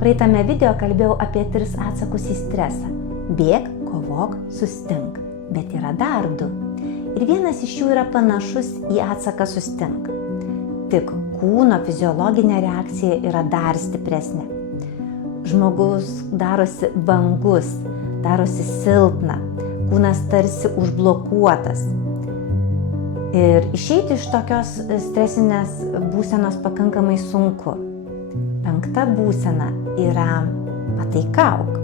Praeitame video kalbėjau apie 3 atsakus į stresą. Bėk, kovok, sustink. Bet yra dar 2. Ir vienas iš jų yra panašus į atsaką sustink. Tik kūno fiziologinė reakcija yra dar stipresnė. Žmogus darosi vangus, darosi silpna, kūnas tarsi užblokuotas. Ir išeiti iš tokios stresinės būsenos pakankamai sunku. 5. būsena yra pataikauk.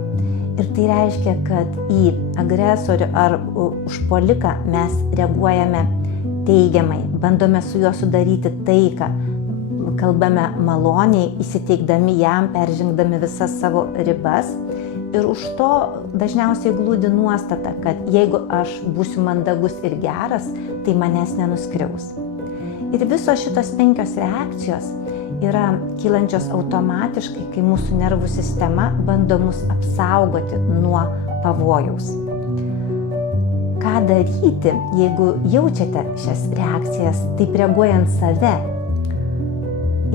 Ir tai reiškia, kad į agresorių ar užpuoliką mes reaguojame teigiamai, bandome su juo sudaryti taiką, kalbame maloniai, įsiteikdami jam, peržengdami visas savo ribas. Ir už to dažniausiai glūdi nuostata, kad jeigu aš būsiu mandagus ir geras, tai manęs nenuskriaus. Ir visos šitos 5 reakcijos yra kylančios automatiškai, kai mūsų nervų sistema bando mus apsaugoti nuo pavojaus. Ką daryti, jeigu jaučiate šias reakcijas, taip reaguojant save?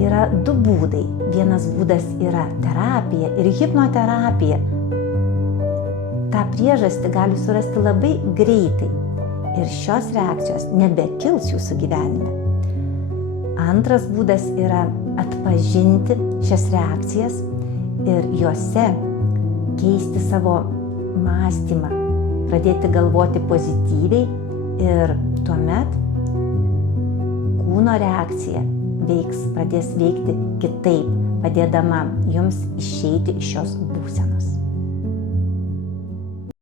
Yra 2 būdai. Vienas būdas yra terapija ir hipnoterapija. Ta priežastį gali surasti labai greitai ir šios reakcijos nebekils jūsų gyvenime. Antras būdas yra atpažinti šias reakcijas ir juose keisti savo mąstymą, pradėti galvoti pozityviai ir tuomet kūno reakcija pradės veikti kitaip, padėdama jums išeiti iš šios būsenos.